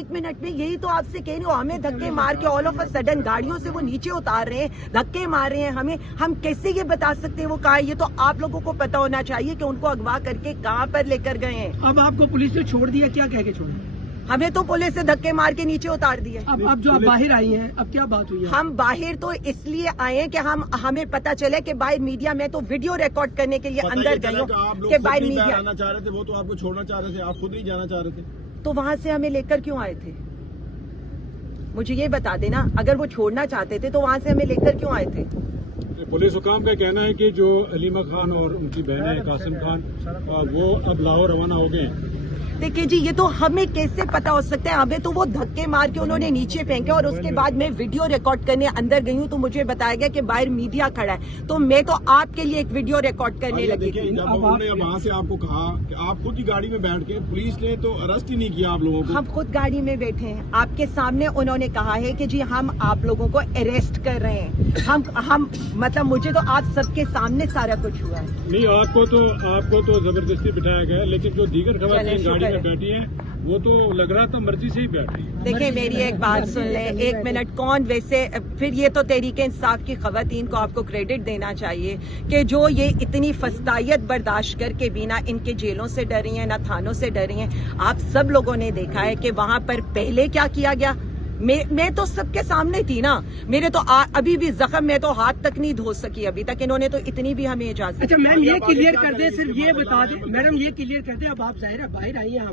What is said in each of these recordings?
1 minute में यही तो आपसे कह रही हूँ, हमें धक्के मार के ऑल ऑफ अ सडन गाड़ियों से वो नीचे उतार रहे हैं, धक्के मार रहे हैं हमें। हम कैसे ये बता सकते हैं वो कहाँ है? ये तो आप लोगों को पता होना चाहिए कि उनको अगवा करके कहाँ पर लेकर गए हैं। अब आपको पुलिस ने छोड़ दिया, क्या कह के छोड़ा? हमें तो पुलिस से धक्के मार के नीचे उतार दिए। अब जो आप बाहर आई हैं, अब क्या बात हुई है? हम बाहर तो इसलिए आए हैं कि हमें पता चले कि बाहर मीडिया में तो वीडियो रिकॉर्ड करने के लिए अंदर गई हूँ कि बाहर मीडिया आना चाह रहे थे, वो तो आपको छोड़ना चाह रहे थे, आप खुद नहीं जाना चाह रहे थे। तो वहां से हमें लेकर क्यों आए थे? मुझे ये बता देना, अगर वो छोड़ना चाहते थे तो वहां से हमें लेकर क्यों आए थे? पुलिस हुकाम का कहना है कि जो अलीमा खान और उनकी बहन है कासिम खान, वो अब लाहौर रवाना हो गए हैं। देखिए जी, ये तो हमें कैसे पता हो सकता है? हमें तो वो धक्के मार के उन्होंने नीचे फेंके और उसके बाद मैं वीडियो रिकॉर्ड करने अंदर गई हूँ तो मुझे बताया गया कि बाहर मीडिया खड़ा है, तो मैं तो आपके लिए एक वीडियो रिकॉर्ड करने लगी थी। जब उन्होंने वहाँ से आपको कहा कि आप खुद ही गाड़ी में बैठ के, पुलिस ने तो अरेस्ट ही नहीं किया आप लोगों को। हम खुद गाड़ी में बैठे हैं, आपके सामने उन्होंने कहा है कि जी हम आप लोगों को अरेस्ट कर रहे हैं। हम मतलब मुझे तो आप सबके सामने सारा कुछ हुआ है। नहीं, आपको तो जबरदस्ती बिठाया गया, लेकिन जो दीगर खवातीन गाड़ी में बैठी हैं वो तो लग रहा था मर्जी से ही बैठ रही है। देखिए मेरी एक बात सुन लें, 1 मिनट। कौन वैसे फिर ये तो तहरीक इंसाफ की खवातीन को आपको क्रेडिट देना चाहिए कि जो ये इतनी फस्तायत बर्दाश्त करके भी ना इनके जेलों से डरी हैं ना थानों से डरी हैं। आप सब लोगों ने देखा है कि वहां पर पहले क्या किया गया। मैं तो सबके सामने थी ना, मेरे तो अभी भी जख्म में तो हाथ तक नहीं धो सकी अभी तक, इन्होंने तो इतनी भी हमें इजाजत। अच्छा मैम, ये क्लियर कर दे, सिर्फ ये बता दें मैडम, ये क्लियर कर दे, अब आप ज़ाहिर बाहर आई हैं,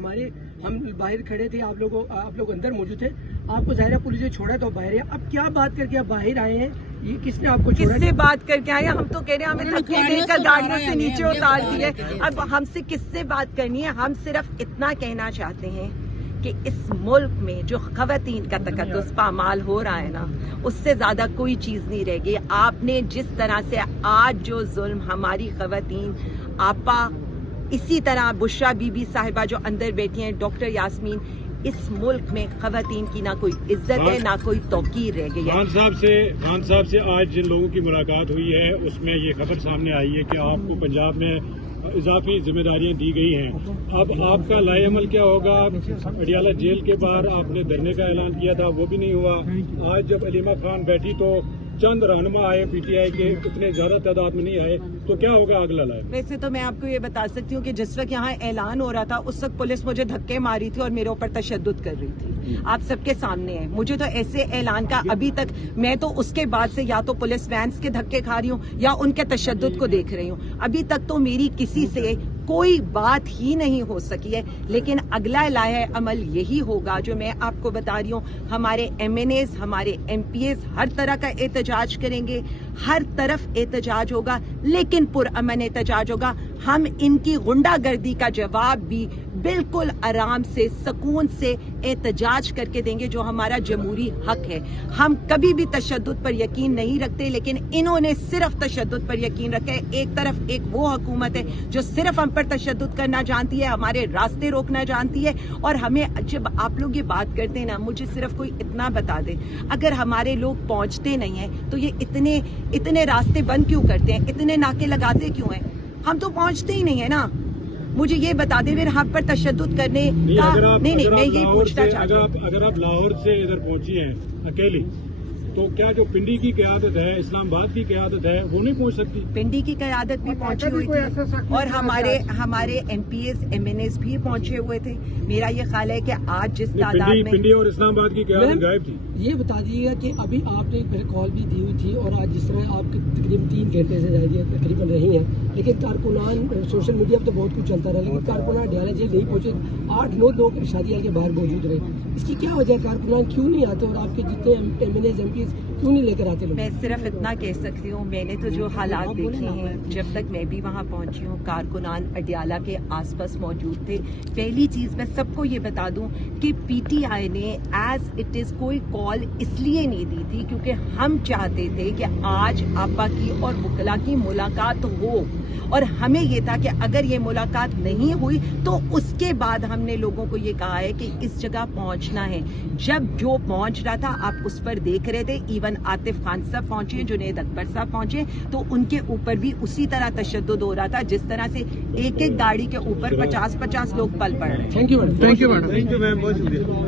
हम बाहर खड़े थे, आप लोग अंदर मौजूद थे, आपको ज़ाहिर पुलिस ने छोड़ा तो बाहर है। अब क्या बात करके आप बाहर आए हैं? ये किसने आपको छोड़ा? किससे बात करके आए? हम तो कह रहे हैं हमें धक्के देकर गाड़ियों से नीचे उतार दिए। अब हमसे किससे बात करनी है? हम सिर्फ इतना कहना चाहते हैं कि इस मुल्क में जो खवातीन का तकद्दुस पामाल हो रहा है ना, उससे ज्यादा कोई चीज नहीं रहेगी। आपने जिस तरह से आज जो जुल्म हमारी खवातीन आपा, इसी तरह बुशरा बीबी साहिबा जो अंदर बैठी हैं, डॉक्टर यास्मीन, इस मुल्क में खवातीन की ना कोई इज्जत है ना कोई तौकीर रह गई है। खान साहब से आज जिन लोगों की मुलाकात हुई है उसमें ये खबर सामने आई है कि आपको पंजाब में इजाफी जिम्मेदारियां दी गई हैं। अब आपका लाएअमल क्या होगा? अडियाला जेल के बाहर आपने धरने का ऐलान किया था, वो भी नहीं हुआ। आज जब अलीमा खान बैठी तो चंद रहनुमा आए पीटीआई के, इतने ज्यादा तादाद में नहीं आए, तो क्या होगा अगला लाइफ? वैसे तो मैं आपको ये बता सकती हूँ कि जिस वक्त यहाँ ऐलान हो रहा था उस वक्त पुलिस मुझे धक्के मारी थी और मेरे ऊपर तशद्दुद कर रही थी। आप सबके सामने है। मुझे तो ऐसे ऐलान का अभी तक, मैं तो उसके बाद से या तो पुलिस वैन्स के धक्के खा रही हूँ या उनके तशद्दुद को देख रही हूँ। अभी तक तो मेरी किसी से कोई बात ही नहीं हो सकी है, लेकिन अगला लाए अमल यही होगा जो मैं आपको बता रही हूँ। हमारे MNAs, हमारे MPAs हर तरह का एहतजाज करेंगे, हर तरफ एहतजाज होगा, लेकिन पुरअमन एहतजाज होगा। हम इनकी गुंडागर्दी का जवाब भी बिल्कुल आराम से, सुकून से एहतजाज करके देंगे, जो हमारा जमहूरी हक है। हम कभी भी तशद्दुद पर यकीन नहीं रखते, लेकिन इन्होंने सिर्फ तशद्दुद पर यकीन रखा है। एक तरफ एक वो हुकूमत है जो सिर्फ हम पर तशद्दुद करना जानती है, हमारे रास्ते रोकना जानती है। और हमें जब आप लोग ये बात करते हैं ना, मुझे सिर्फ कोई इतना बता दे, अगर हमारे लोग पहुंचते नहीं है तो ये इतने रास्ते बंद क्यों करते हैं, इतने नाके लगाते क्यों हैं? हम तो पहुंचते ही नहीं है ना। मुझे ये बता दे फिर हम पर तशद्दुद करने का नहीं, मैं यही पूछना चाहती हूँ। अगर आप लाहौर से इधर पहुंची हैं अकेली, तो क्या जो पिंडी की क़यादत है, इस्लामाबाद की क़यादत है, वो नहीं पहुंच सकती? पिंडी की क़यादत भी पहुंची हुई थी और हमारे MPAs MNAs भी पहुंचे हुए थे। मेरा ये ख्याल है कि आज जिस तादाद में पिंडी और इस्लामाबाद की क़यादत गायब थी। ये बता दीजिएगा कि अभी आपने एक कॉल भी दी हुई थी और आज जिस तरह आपके तकरीबन 3 घंटे से ज़्यादा तकरीबन रही हैं, लेकिन कारकुनान सोशल मीडिया पर तो बहुत कुछ चलता रहा, लेकिन कारकुनान अडियाला जेल नहीं पहुंचे। 8-9 लोग शादी हाल के बाहर मौजूद रहे। इसकी क्या वजह? कारकुनान क्यों नहीं आते और आपके जितने MNAs MPs क्यों नहीं लेकर आते लोग? मैं सिर्फ इतना कह सकती हूँ, मैंने तो जो हालात देखे हैं, जब तक मैं भी वहाँ पहुंची हूँ, कारकुनान अडियाला के आसपास मौजूद थे। पहली चीज मैं सबको ये बता दूं कि PTI ने एज इट इज कोई कॉल इसलिए नहीं दी थी क्योंकि हम चाहते थे कि आज आपा की और वकला की मुलाकात हो, और हमें ये था कि अगर ये मुलाकात नहीं हुई तो उसके बाद हमने लोगों को ये कहा है कि इस जगह पहुंचना है। जब जो पहुंच रहा था आप उस पर देख रहे थे, इवन आतिफ खान साहब पहुंचे, जुनैद अकबर साहब पहुंचे, तो उनके ऊपर भी उसी तरह तशद्दुद हो रहा था जिस तरह से एक एक गाड़ी के ऊपर 50-50 लोग पल पड़ रहे हैं। Thank you madam. Thank you ma'am, बहुत शुक्रिया।